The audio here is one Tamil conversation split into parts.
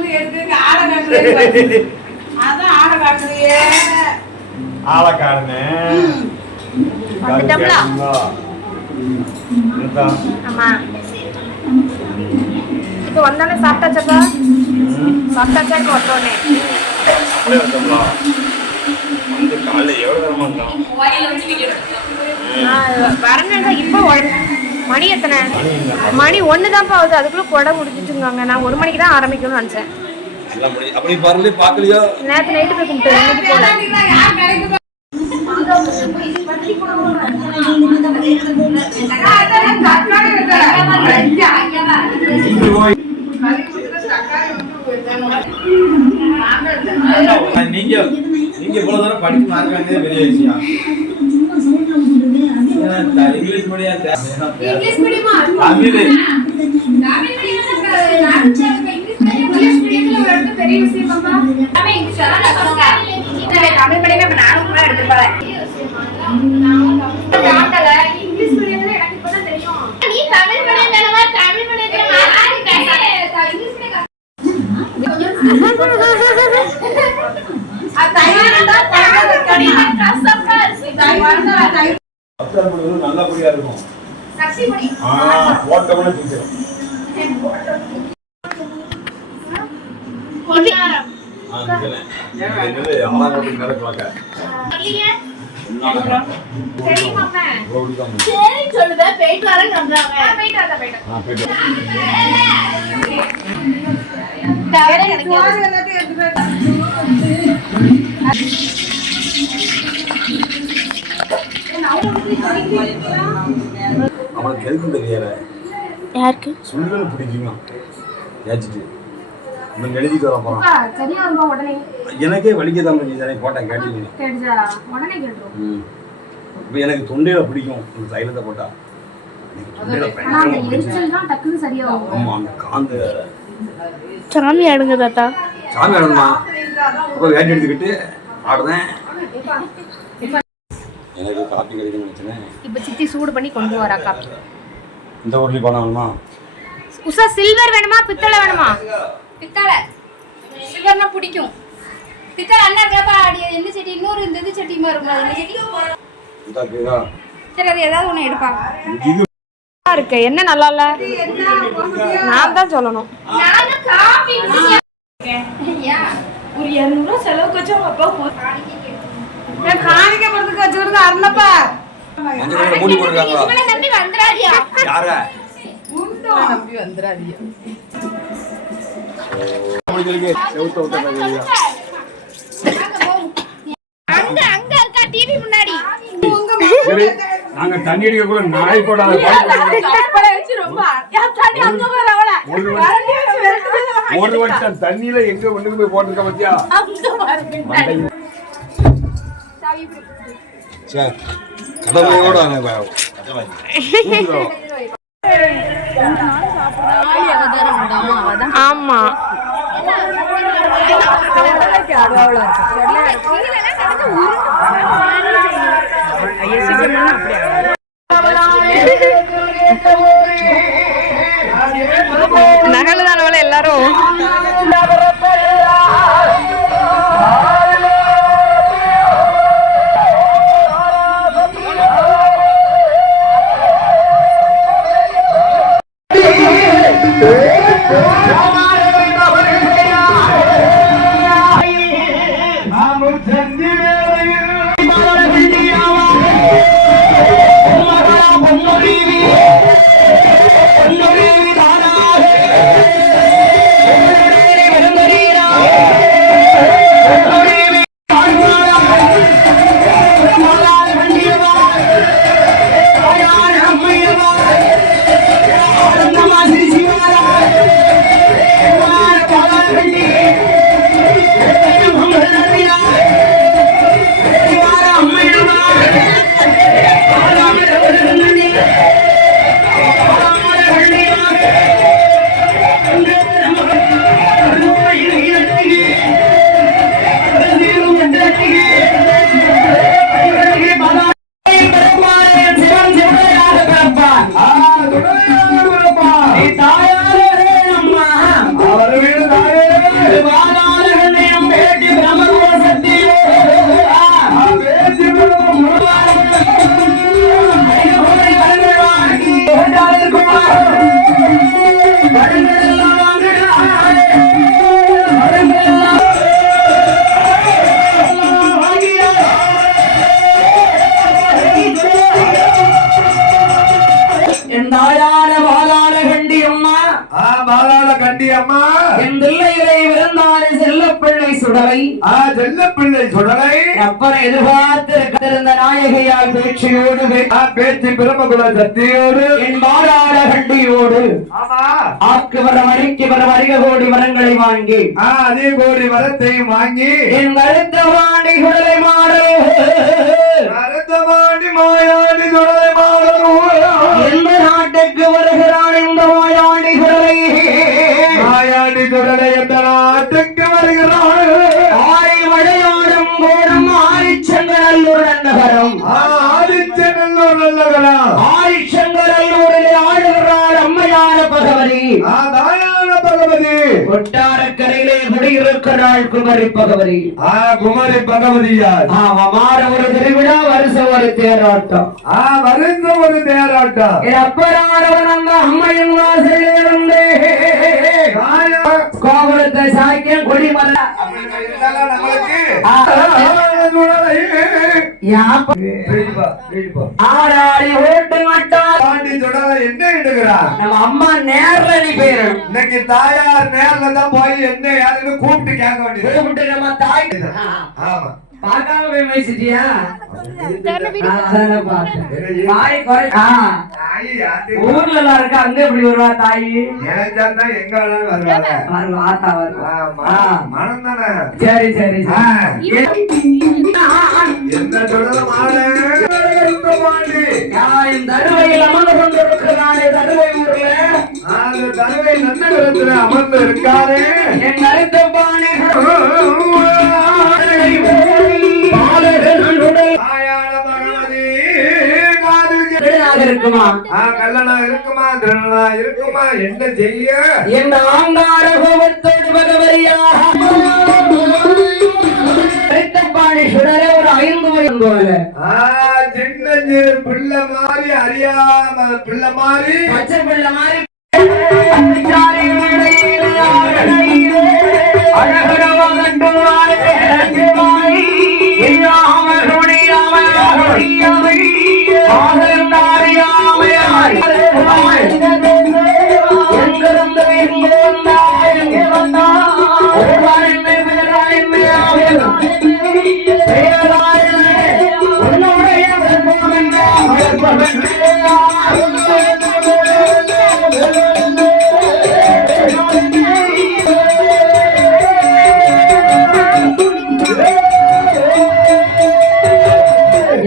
வந்து எடுத்து ஆளை காட்டுறது அதான் ஆளை காட்டுறியே. ஆளை காணுனே. வந்துட்டோம்ல? ஆமா. இப்போ வந்தானே சாப்பிட்டாச்சப்பா? சாப்பிட்டாச்சா இப்போ வந்தோடனே? காலைல எவ்வளவு நேரமா இருந்தான் வரணுங்க இப்போ மணி எத்தனை? மணி ஒன்று தான்ப்பா ஆகுது. அதுக்குள்ளே கொடை முடிஞ்சிட்டுங்க நான் ஒரு மணிக்கு தான் ஆரம்பிக்கணும்னு நினச்சேன். நேற்று நைட்டு போய் கும்பிட்டு நீங்க நீங்க இவ்வளவு தூரம் வாங்கியதே பெரிய விஷயம். இங்கிலீஷ் மீடியம் இங்கிலீஷ் மீடியமா தமிழ் மீடியத்துல ஒரு பெரிய விஷயம் தமிழ் இங்கிலீஷ் சொல்லுங்க தமிழ் மீடியம் நானும் கூட எடுத்துப்பேன் இங்கிலீஷ் மீடியம்ல எனக்கு இப்பதான் தெரியும் நீ தமிழ் மீடியம் தானமா தமிழ் மீடியத்துல இங்கிலீஷ் மீடியம் நல்லபடியா இருக்கும் ஆ, போட்டவனே பிடிச்சிடும் ஆ, நிக்கல. இது என்னது, ஆறாவது மேல பார்க்க. இவ்வளவு பிடிக்காம. ஆ, போயிட்டு வா. அவனுக்கு எதுக்கும் தெரியல யாருக்கு? சுண்டல் பிடிக்குமா? ஏச்சிட்டு நம்ம எழுதிட்டு வர போறான். எனக்கே வலிக்க தான் தானே போட்டேன் கேட்டீங்க இப்போ எனக்கு தொண்டையில பிடிக்கும் இந்த தைலத்தை போட்டா. சாமி ஆடுங்க தாத்தா. சாமி ஆடணுமா? அப்போ வேட்டி எடுத்துக்கிட்டு ஆடுறேன். எனக்கு காப்பி கிடைக்கும்னு நினைச்சேன். இப்போ சித்தி சூடு பண்ணி கொண்டு வரா காப்பி இந்த ஊர்லேயும் பண்ணணுமா உஷா சில்வர் வேணுமா? பித்தளை வேணுமா? பித்தளை. சில்வர்னா பிடிக்கும். பித்தளை அண்ணா இருக்கப்பா அடி என்ன செடி இன்னொரு இந்த இது செடி மாதிரி இருக்கும் செடி இந்த கேதா சரி அது ஏதாவது ஒன்று எடுப்பா. இருக்கு. என்ன நல்லா இல்ல நான் தான் சொல்லணும். ஒரு இரநூறுவா செலவுக்கு வச்சா உங்க அப்பா காணிக்க போறதுக்கு வச்சு கொடுங்க அருணப்பா நம்பி வந்துடாதியா நம்பி அங்க அங்க இருக்கா டிவி முன்னாடி? நாங்க தண்ணி அடிக்க கூட நாய் போடாத ஒரு வட்டம் தண்ணியில எங்க ஒண்ணுக்கு போய் போட்டிருக்க பத்தியா? மண்டையில. சே, கடமையோட அங்க வா. છે જમણ આપણે அம்மா. என் பிள்ளைகளை விருந்தாரு செல்ல பிள்ளை சுடலை. ஆ செல்ல பிள்ளை சுடலை அப்புறம் எதிர்பார்த்து இருந்த நாயகையால் பேச்சையோடு பேச்சு பிரமகுல சக்தியோடு. என் மாறாட கண்டியோடு. ஆக்கு வர மறிக்கு வர வருக கோடி வரங்களை வாங்கி. அதே கோடி வரத்தையும் வாங்கி. என் கருத்த வாணி குடலை மாறு கருத்தமாண்டி மாயாண்டி சுடலை மாறூர் எந்த நாட்டுக்கு வருகிறான் குடியிருக்கிறாள் குமரி பகவதி ஆ குமரி பகவதியார் மாற ஒரு திருவிழா வருஷம் ஒரு தேரோட்டம் ஆ வருந்த ஒரு தேராட்டம் அந்த அம்மையின் வாசலிலே வந்து கோபுரத்தை கொடிமல்ல இருந்தாலும் நம்மளுக்கு ஆ. சுடலை. யாப்ப- வீழ்பா, வீழ்பா. ஆடாடி ஓட்டு மாட்டார் பாண்டி சுடலை என்ன எடுக்கிறா நம்ம அம்மா நேர்ல நீ போயிடணும் இன்னைக்கு தாயார் நேர்ல தான் போய் என்ன யாருன்னு கூப்பிட்டு கேட்க வேண்டியது கூப்பிட்டு நம்ம தாய் ஆமா பார்க்காம போய் பேசிட்டியா தெரியல அதான பார்த்தேன். தாய் குறை ஆ, தாய் யாரு ஊர்ல எல்லாம் இருக்கு? அங்க எப்படி வருவா தாய்? நினைச்சாருன்னா எங்க வேணாலும் வருவாங்க வருவா ஆத்தா வருவா. ஆமா. ஆ. மனம் தானே? சரி சரி. என்ன சுடலை மாடு தருவையில் அமர்ந்து கொண்டிருக்கிறானே தருவை ஊர்ல? அந்த தருவை நன்னகரத்துல அமர்ந்து இருக்காரு என் கருத்த பானைகள் இருக்குமா? இருக்குமா? திருநா இருக்குமா? என்ன செய்ய? என் ஆங்கார கோபத்தோடு பகவரியாக சின்னஞ்சிறு பிள்ளை மாதிரி அறியாம பிள்ளை மாதிரி பச்சை பிள்ளை மாதிரி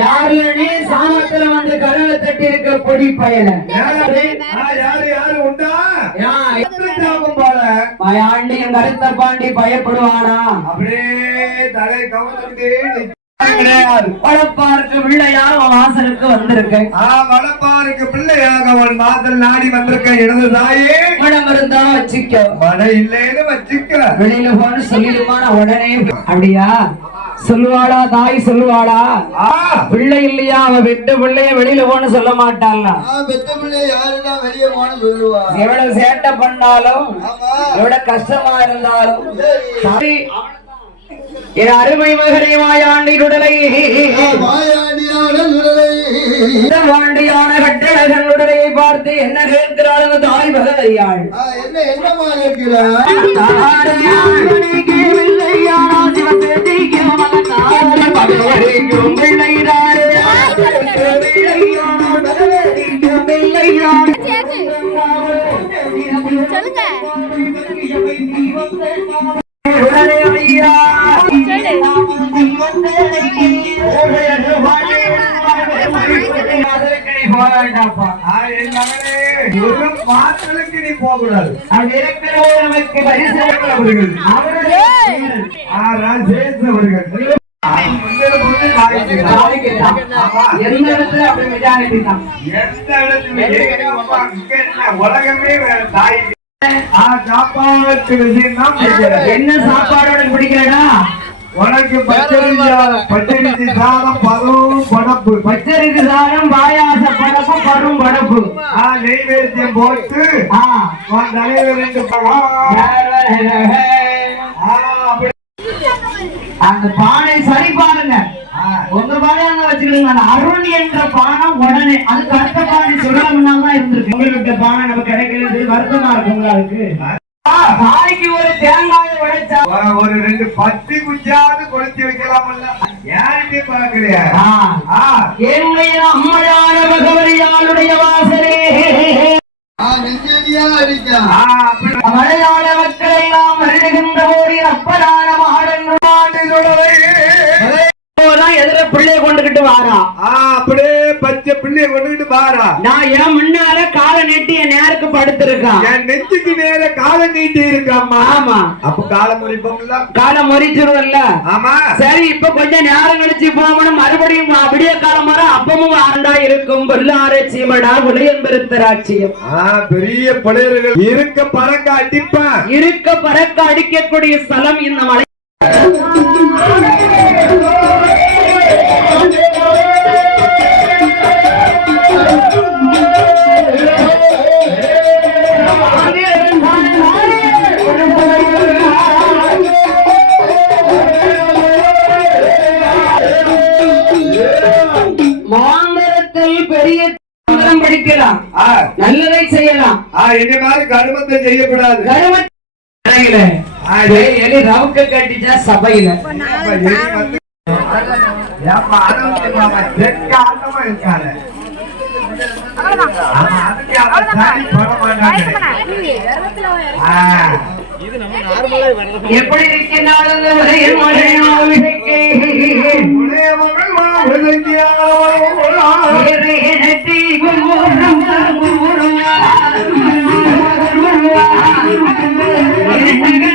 யாரு நீ சாமத்துல வந்து கடலை தட்டி இருக்க பொடி பயல. யாரு? யாரு? யாரு? உண்டா? மயாண்டியும் கருத்த பாண்டி பயப்படுவானா? அப்படியே தலை கவர்ந்துட்டே கிடையாது. பழப்பாருக்கு பிள்ளையா அவன் வாசலுக்கு வந்திருக்கு ஆ வளப்பாருக்கு பிள்ளையாக அவன் மாதல் நாடி வந்திருக்க எனது தாயே. மனம் இருந்தா வச்சுக்கோ. மழை இல்லைன்னு வச்சுக்க. வெளியில போன்னு சொல்லிடுமா நான் உடனே அப்படியா? சொல்லுவாளா தாய் சொல்லுவாளா? ஆ, பிள்ளை இல்லையா? அவ விட்டு பிள்ளைய வெளியில போன்னு சொல்ல மாட்டாள் பெத்த பிள்ளை யாருன்னா வெளியே போன சொல்லுவா. எவ்வளவு சேட்டை பண்ணாலும் எவ்வளவு கஷ்டமா இருந்தாலும். என் அருமை மகனே மாயாண்டி உடலை வாண்டியான கட்டழகன் உடலையை பார்த்து என்ன கேட்கிறாள் அந்த தாய் பகவதியாள் ஆ, என்ன என்னமா சொல்லுங்க. அப்பா, இங்க என்ன, உலகமே வேற தாய். சாப்பாடோட பிடிக்கிறடா? உனக்கு பச்சரிசி பச்சரிசி சாதம் பதவும் படப்பு. பச்சரிசி சாதம் பாயாச படப்பு. பரும் படப்பு ஆ, நெய்வேத்தியம் போட்டு. ஆ. உன் தலைவர் ரெண்டு பழம் ஆ, அப்படி. அந்த பானை சரி பாருங்க. உங்க வச்சுக்கிடுங்க அந்த அருண் என்ற பானம் உடனே அதுக்கு அடுத்த பாடம் சொல்லணும்னா தான் இருந்திருக்கு உங்கள்கிட்ட பானம் நமக்கு கிடைக்கிறது வருத்தமா இருக்குங்களா அதுக்கு தாய்க்கு ஒரு தேங்காய் உடைச்சா ஒரு- ரெண்டு பத்து குச்சாவது கொளுத்தி வைக்கலாம்ல. யாருமே பாக்குறியா என்னுடைய அம்மையான பகவதியாளுடைய வாசலே. மலையாள மக்கள் எல்லாம் வருடுகின்ற போது அப்பனான மாடன் எதிர பிள்ளைய கொண்டுகிட்டு வாரா அப்படியே பிள்ளைய கொண்டுகிட்டு பாரா நான் என் முன்னால காலை நீட்டி என் நேருக்கு படுத்திருக்கான் என் நெஞ்சுக்கு நேர காலை நீட்டி இருக்காம்மா ஆமா அப்ப காலை முறிப்போம்ல காலை மறிச்சிருவல்ல ஆமா சரி இப்ப கொஞ்ச நேரம் கழிச்சு போகணும் மறுபடியும் விடிய காலம் வர அப்பமும் ஆண்டா இருக்கும் பொல்லார சீமடா உலயம் பெருத்தராட்சியம் ஆ, பெரிய பழையர்கள் இருக்க பறக்க அடிப்பேன் இருக்க பறக்க அடிக்கக்கூடிய ஸ்தலம் இந்த மலை ஆமா, அதுக்கு அவன் சரி போட மாட்டாங்க. ஆ, எப்படி இருக்கின்றாலும் Thank you.